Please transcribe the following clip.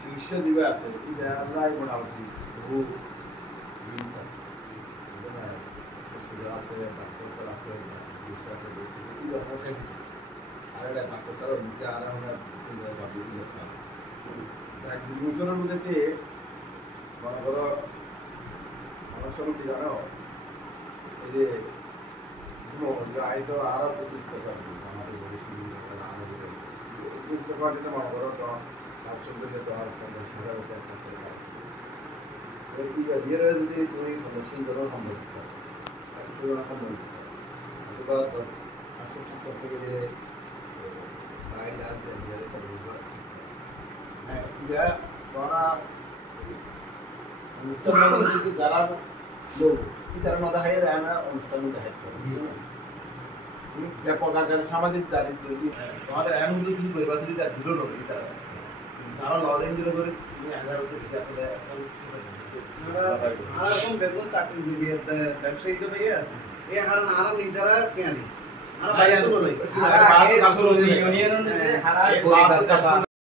চিকিৎসা জীবে আছে এই বেড়ালাই মোটামুটি বহু জিনিস আছে হসপিটাল আছে ডাক্তার আছে চিকিৎসা আছে এই ব্যাপার শেষ আর এটা ডাক্তার ছাড়াও নিজে আর আমরা ভাবি এক দুই বছরের মধ্যে মনে করো অনেক সময় কি জানো এই যে আয় তো আরো প্রচুর টাকা আমাদের ঘরে শুরু আরো প্রচুর পার্টিতে মনে করো তো তার সঙ্গে তো আর 50,000 টাকা বিয়ের যদি তুমি সদস্য ধরো সম্ভব সম্ভব অথবা 800 থেকে যে সাইড আছে বিয়ের হ্যাঁ এটা তোরা অনুষ্ঠান যারা লোক তারা না দেখায় আমরা অনুষ্ঠান দেখাই ব্যাপক আকারে সামাজিক দারিদ্র তোমাদের এমন কিছু পরিবাসী তার দিল না তারা যারা লজেন দিল করে তুমি 1000 বেশি আসলে আর এখন বেতন চাকরিজীবী ব্যবসায়ী তো ভাইয়া এই হারান আরাম নিছাড়া কেন আর ভাইয়া তো বলে ইউনিয়ন হারা